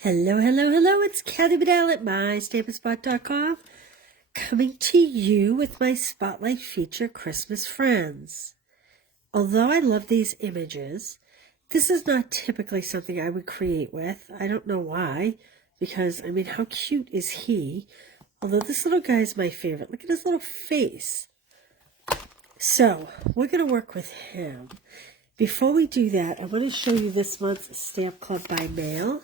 Hello, hello, hello. It's Kathy Bedell at mystampinspot.com coming to you with my Spotlight feature, Christmas Friends. Although I love these images, this is not typically something I would create with. I don't know why, because, I mean, how cute is he? Although this little guy is my favorite. Look at his little face. So, we're going to work with him. Before we do that, I want to show you this month's Stamp Club by mail.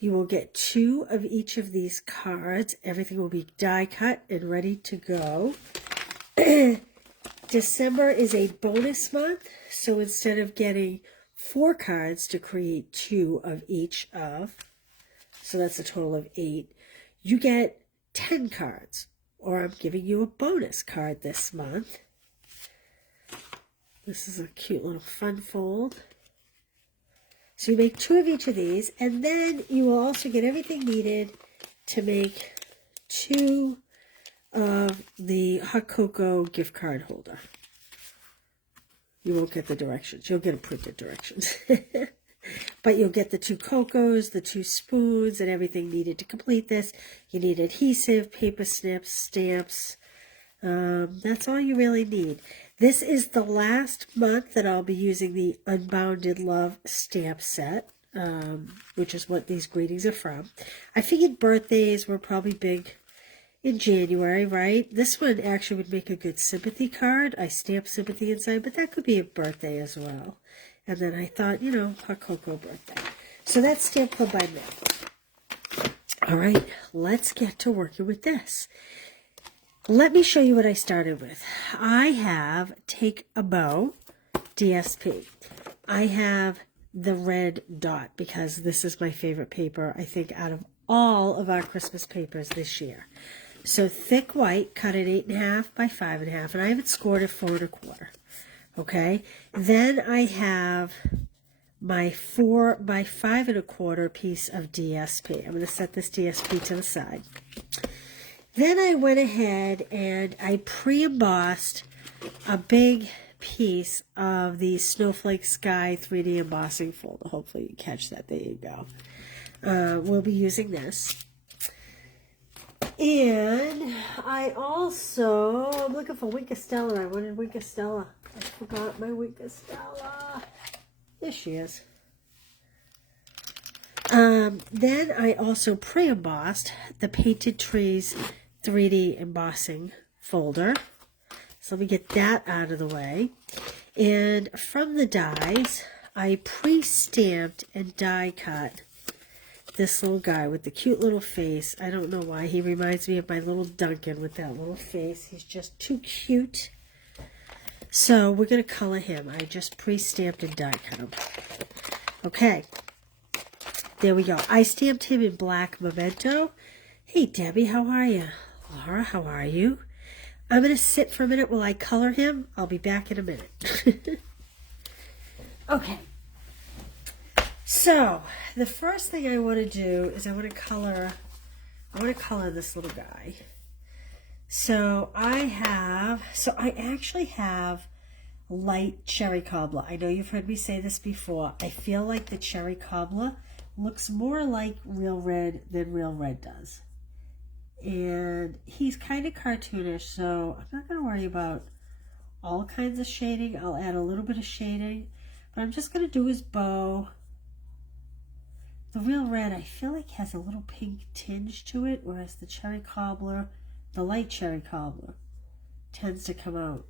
You will get 2 of each of these cards. Everything will be die cut and ready to go. December is a bonus month, so instead of getting 4 cards to create 2 of each of, so that's a total of 8, you get 10 cards, or I'm giving you a bonus card this month. This is a cute little fun fold. So you make 2 of each of these, and then you will also get everything needed to make 2 of the hot cocoa gift card holder. You won't get the directions. You'll get a printed directions. But you'll get the 2 cocos, the 2 spoons, and everything needed to complete this. You need adhesive, paper snips, stamps. That's all you really need. This is the last month that I'll be using the Unbounded Love stamp set, which is what these greetings are from. I figured birthdays were probably big in January, right? This one actually would make a good sympathy card. I stamp sympathy inside, but that could be a birthday as well. And then I thought, you know, hot cocoa birthday. So that's Stamp Club by mail. All right, let's get to working with this. Let me show you what I started with. I have Take a Bow DSP. I have the red dot because this is my favorite paper, I think, out of all of our Christmas papers this year. So thick white, cut at 8.5 by 5.5, and I have it scored at 4 1/4. Okay? Then I have my 4 by 5 1/4 piece of DSP. I'm going to set this DSP to the side. Then I went ahead and I pre-embossed a big piece of the Snowflake Sky 3D embossing folder. Hopefully you catch that. There you go. We'll be using this. And I also, I'm looking for Wink of Stella. I wanted Wink of Stella. I forgot my Wink of Stella. There she is. Then I also pre-embossed the Painted Trees 3D embossing folder. So let me get that out of the way. And from the dies, I pre-stamped and die cut this little guy with the cute little face. I don't know why. He reminds me of my little Duncan with that little face. He's just too cute. So we're going to color him. I just pre-stamped and die cut him. Okay. There we go. I stamped him in black memento. Hey, Debbie, how are you? Laura, how are you? I'm going to sit for a minute while I color him. I'll be back in a minute. Okay. So, the first thing I want to do is I want to color this little guy. So, I actually have light cherry cobbler. I know you've heard me say this before. I feel like the cherry cobbler looks more like real red than real red does. And he's kind of cartoonish, so I'm not going to worry about all kinds of shading. I'll add a little bit of shading, but I'm just going to do his bow. The real red, I feel like, has a little pink tinge to it, whereas the cherry cobbler, the light cherry cobbler, tends to come out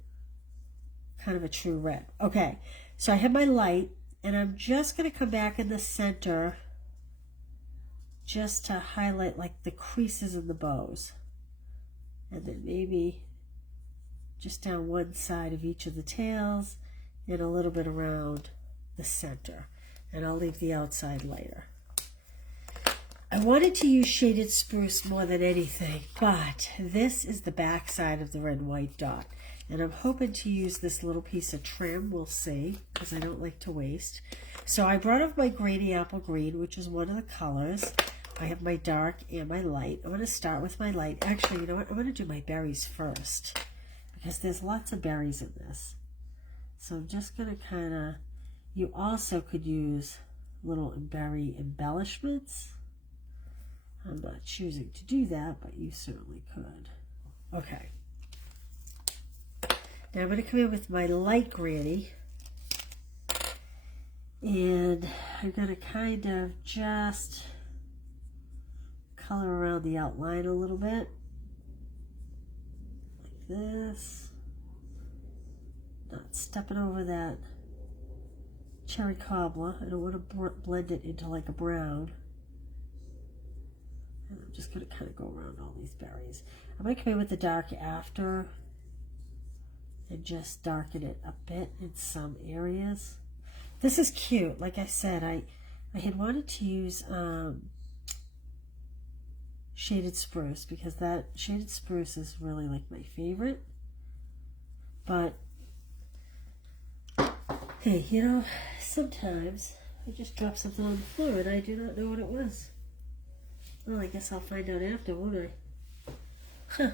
kind of a true red. Okay, so I have my light, and I'm just going to come back in the center just to highlight like the creases in the bows, and then maybe just down one side of each of the tails and a little bit around the center, and I'll leave the outside lighter. I wanted to use shaded spruce more than anything, but this is the back side of the red and white dot, and I'm hoping to use this little piece of trim. We'll see, because I don't like to waste. So I brought up my grainy apple green, which is one of the colors. I have my dark and my light. I'm going to start with my light. Actually, you know what? I'm going to do my berries first, because there's lots of berries in this. So I'm just going to kind of, you also could use little berry embellishments. I'm not choosing to do that, but you certainly could. Okay. Now I'm going to come in with my light granny. And I'm going to kind of just color around the outline a little bit. Like this. Not stepping over that cherry cobbler. I don't want to blend it into like a brown. And I'm just going to kind of go around all these berries. I'm going to come in with the dark after and just darken it a bit in some areas. This is cute. Like I said, I had wanted to use shaded spruce because that shaded spruce is really like my favorite. But hey, you know, sometimes I just drop something on the floor and I do not know what it was. Well, I guess I'll find out after, won't I? Huh.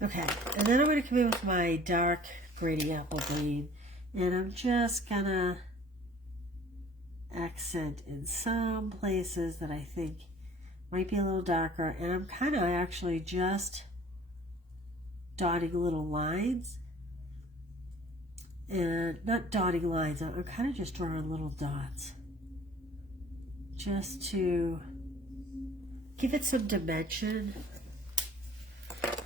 Okay, and then I'm going to come in with my dark grady apple green. And I'm just gonna accent in some places that I think might be a little darker. And I'm kind of actually just dotting little lines. And not dotting lines, I'm kind of just drawing little dots. Just to give it some dimension.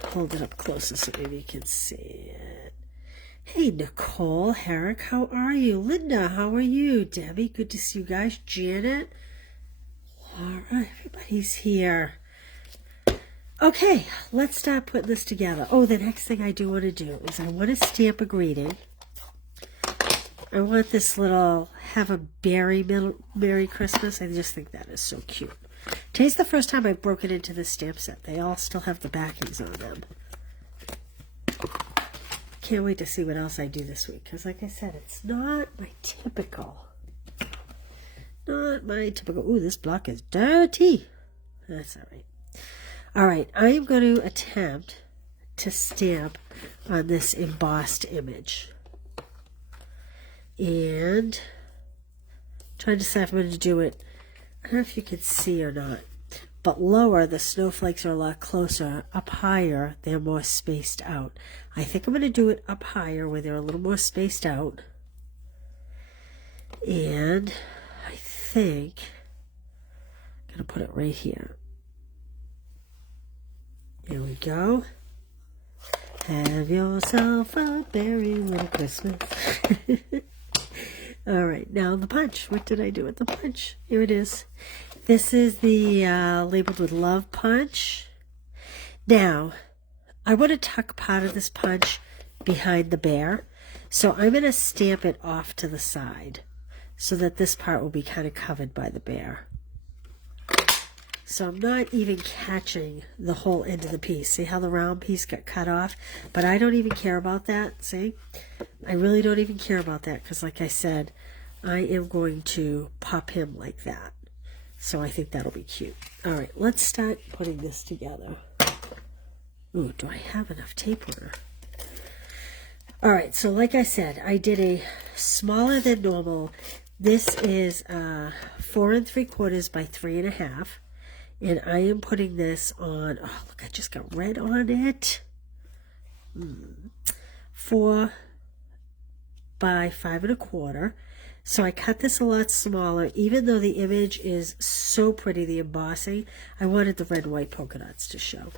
Hold it up closer so maybe you can see it. Hey, Nicole, Herrick, how are you? Linda, how are you? Debbie, good to see you guys. Janet, Laura, everybody's here. Okay, let's start putting this together. Oh, the next thing I do want to do is I want to stamp a greeting. I want this little, have a berry Merry Christmas. I just think that is so cute. Today's the first time I've broken into this stamp set. They all still have the backings on them. Can't wait to see what else I do this week, because like I said, it's not my typical. Ooh, this block is dirty. That's all right. All right, I am going to attempt to stamp on this embossed image. And trying to decide if I'm going to do it. I don't know if you can see or not. But lower, the snowflakes are a lot closer. Up higher, they're more spaced out. I think I'm going to do it up higher where they're a little more spaced out. And I think I'm going to put it right here. Here we go. Have yourself a merry little Christmas. All right, now the punch. What did I do with the punch? Here it is. This is the labeled with love punch. Now, I want to tuck part of this punch behind the bear. So I'm going to stamp it off to the side so that this part will be kind of covered by the bear. So I'm not even catching the whole end of the piece. See how the round piece got cut off? But I don't even care about that. See? I really don't even care about that because like I said, I am going to pop him like that. So I think that'll be cute. All right, let's start putting this together. Ooh, do I have enough tape runner? All right, so like I said, I did a smaller than normal. This is 4 3/4 by 3 1/2. And I am putting this on, oh, look, I just got red on it. 4 by 5 1/4. So I cut this a lot smaller, even though the image is so pretty, the embossing, I wanted the red and white polka dots to show.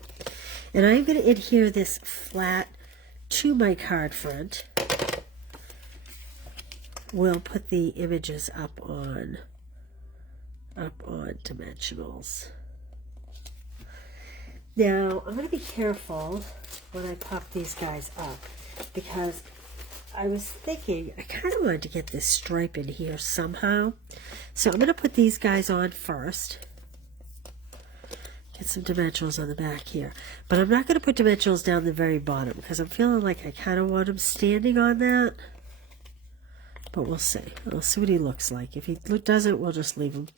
And I'm going to adhere this flat to my card front. We'll put the images up on dimensionals. Now, I'm going to be careful when I pop these guys up because I was thinking I kind of wanted to get this stripe in here somehow. So I'm going to put these guys on first. Get some dimensionals on the back here. But I'm not going to put dimensionals down the very bottom because I'm feeling like I kind of want him standing on that. But we'll see. We'll see what he looks like. If he doesn't, we'll just leave him.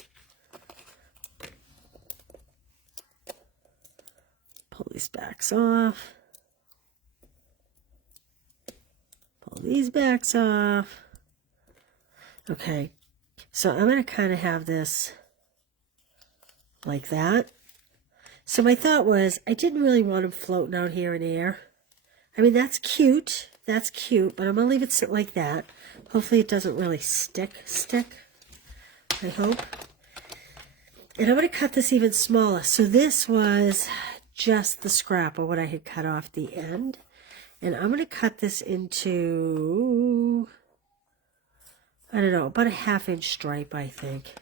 Pull these backs off. Pull these backs off. Okay, so I'm going to kind of have this like that. So my thought was, I didn't really want them floating out here in air. I mean, that's cute, but I'm going to leave it sit like that. Hopefully it doesn't really stick, I hope. And I'm going to cut this even smaller. So this was just the scrap of what I had cut off the end. And I'm going to cut this into, I don't know, about a 1/2 inch stripe, I think.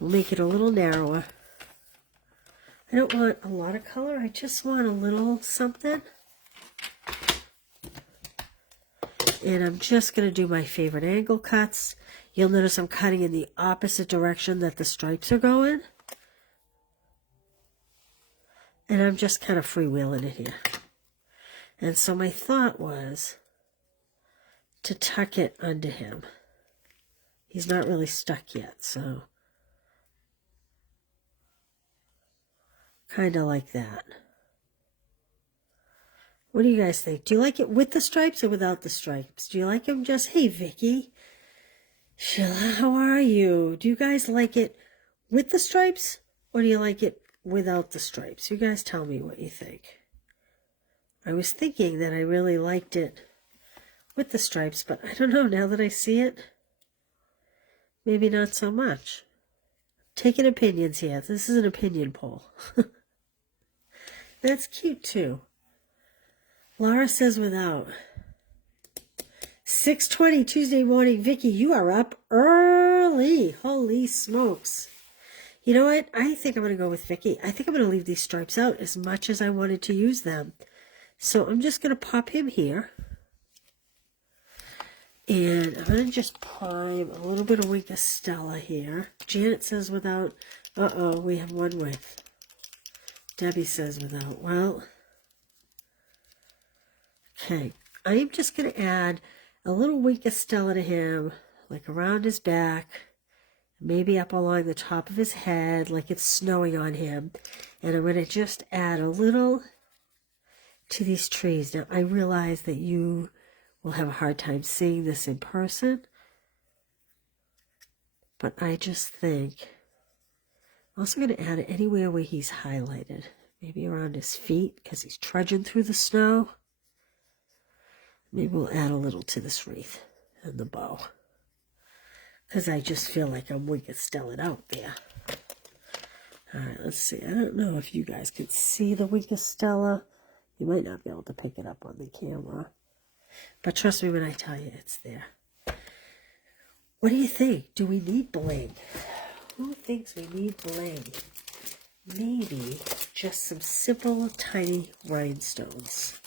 We'll make it a little narrower. I don't want a lot of color. I just want a little something. And I'm just going to do my favorite angle cuts. You'll notice I'm cutting in the opposite direction that the stripes are going. And I'm just kind of freewheeling it here. And so my thought was to tuck it under him. He's not really stuck yet, so kind of like that. What do you guys think? Do you like it with the stripes or without the stripes? Do you like him just, hey, Vicky, Sheila, how are you? Do you guys like it with the stripes or do you like it without the stripes? You guys tell me what you think. I was thinking that I really liked it with the stripes, but I don't know, now that I see it, maybe not so much. Taking opinions here. This is an opinion poll. That's cute too. Laura says without. 6:20 Tuesday morning. Vicky, you are up early. Holy smokes. You know what? I think I'm going to go with Vicky. I think I'm going to leave these stripes out as much as I wanted to use them. So I'm just going to pop him here. And I'm going to just prime a little bit of Wink of Stella here. Janet says without. Uh-oh, we have one with. Debbie says without. Well, okay. I'm just going to add a little Wink of Stella to him, like around his back, maybe up along the top of his head, like it's snowing on him. And I'm going to just add a little to these trees. Now, I realize that you will have a hard time seeing this in person, but I just think I'm also going to add it anywhere where he's highlighted, maybe around his feet because he's trudging through the snow. Maybe we'll add a little to this wreath and the bow because I just feel like I'm Wink of Stella out there. All right, let's see. I don't know if you guys can see the Wink of Stella. You might not be able to pick it up on the camera. But trust me when I tell you it's there. What do you think? Do we need bling? Who thinks we need bling? Maybe just some simple, tiny rhinestones.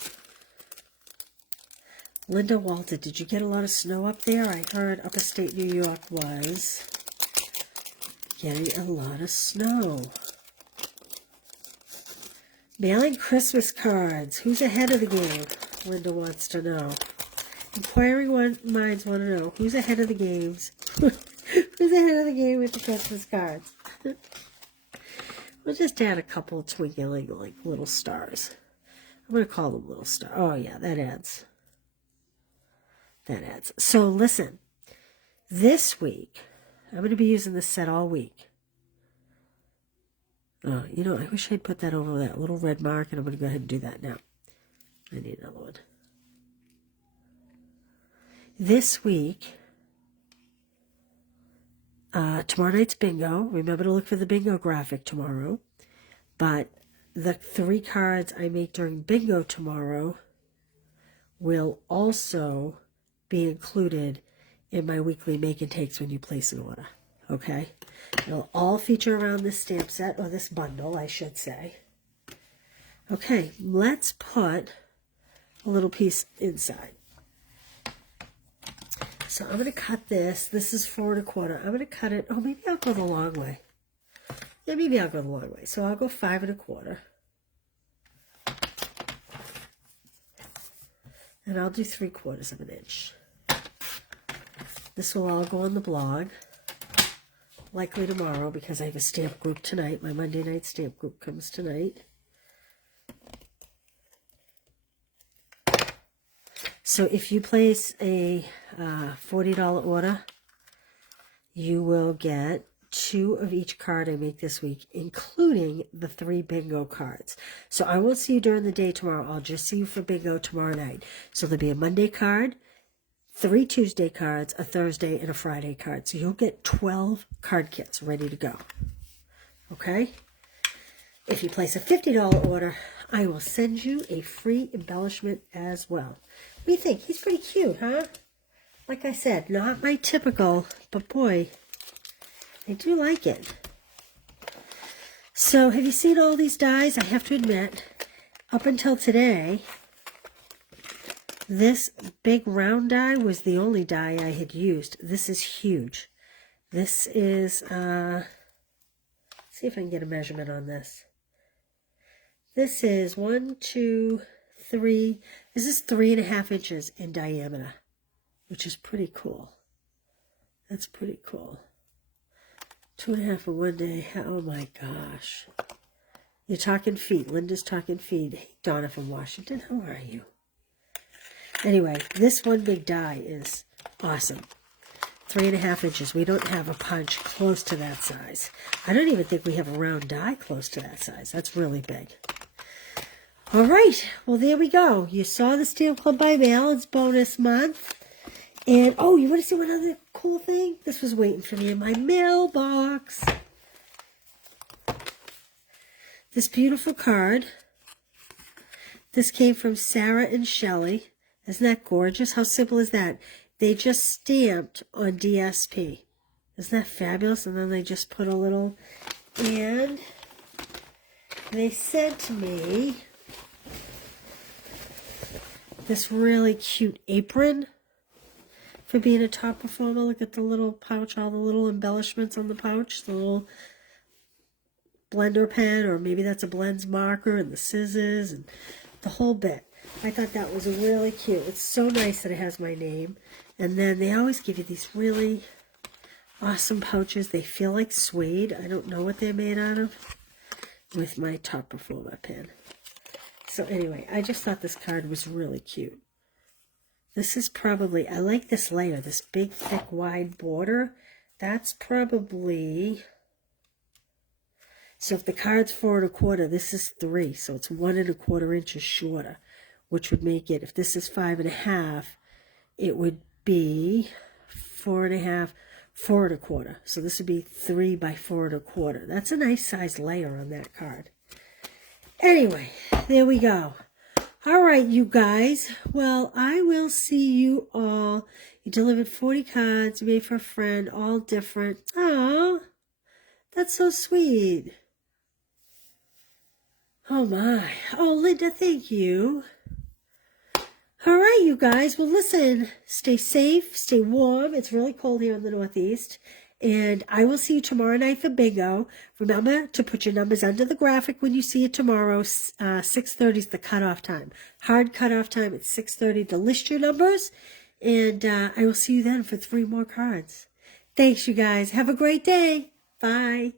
Linda Walter, did you get a lot of snow up there? I heard upstate New York was getting a lot of snow. Mailing Christmas cards. Who's ahead of the game? Linda wants to know. Inquiring minds want to know who's ahead of the games. Who's ahead of the game with the Christmas cards? We'll just add a couple twinkling like little stars. I'm going to call them little stars. Oh yeah, that adds. That adds. So listen, this week, I'm going to be using this set all week. Oh, you know, I wish I'd put that over that little red mark, and I'm going to go ahead and do that now. I need another one. This week, tomorrow night's bingo. Remember to look for the bingo graphic tomorrow. But the 3 cards I make during bingo tomorrow will also be included in my weekly make and takes when you place an order. Okay? It'll all feature around this stamp set, or this bundle, I should say. Okay, let's put a little piece inside. So I'm going to cut this. This is 4 1/4. I'm going to cut it. Oh, maybe I'll go the long way. Yeah, maybe I'll go the long way. So I'll go 5 1/4. And I'll do 3/4 of an inch. This will all go on the blog. Likely tomorrow because I have a stamp group tonight. My Monday night stamp group comes tonight. So if you place a $40 order, you will get 2 of each card I make this week, including the 3 bingo cards. So I won't see you during the day tomorrow. I'll just see you for bingo tomorrow night. So there'll be a Monday card, 3 Tuesday cards, a Thursday, and a Friday card. So you'll get 12 card kits ready to go. Okay? If you place a $50 order, I will send you a free embellishment as well. What do you think? He's pretty cute, huh? Like I said, not my typical, but boy, I do like it. So have you seen all these dies? I have to admit, up until today, this big round die was the only die I had used. This is huge. This is, let's see if I can get a measurement on this. This is 1, 2, 3. This is 3.5 inches in diameter, which is pretty cool. That's pretty cool. 2.5 for one day. Oh my gosh. You're talking feet. Linda's talking feet. Hey, Donna from Washington, how are you? Anyway, this one big die is awesome. 3.5 inches. We don't have a punch close to that size. I don't even think we have a round die close to that size. That's really big. All right. Well, there we go. You saw the Stamp Club by mail. It's bonus month. And, oh, you want to see one other cool thing? This was waiting for me in my mailbox. This beautiful card. This came from Sarah and Shelley. Isn't that gorgeous? How simple is that? They just stamped on DSP. Isn't that fabulous? And then they just put a little, and they sent me this really cute apron for being a top performer. Look at the little pouch, all the little embellishments on the pouch, the little blender pen, or maybe that's a blends marker, and the scissors, and the whole bit. I thought that was really cute. It's so nice that it has my name. And then they always give you these really awesome pouches. They feel like suede. I don't know what they're made out of. With my top performer pen. So anyway, I just thought this card was really cute. This is probably, I like this layer, this big, thick, wide border. That's probably, so if the card's 4 1/4, this is 3. So it's 1 1/4 inches shorter, which would make it, if this is 5 1/2, it would be 4 1/2, 4 1/4. So this would be 3 by 4 1/4. That's a nice size layer on that card. Anyway, there we go. All right, you guys. Well, I will see you all. You delivered 40 cards, made for a friend, all different. Oh, that's so sweet. Oh, my. Oh, Linda, thank you. All right, you guys. Well, listen, stay safe, stay warm. It's really cold here in the Northeast. And I will see you tomorrow night for bingo. Remember to put your numbers under the graphic when you see it tomorrow. 6:30 is the cutoff time. Hard cutoff time at 6:30 to list your numbers. And I will see you then for 3 more cards. Thanks, you guys. Have a great day. Bye.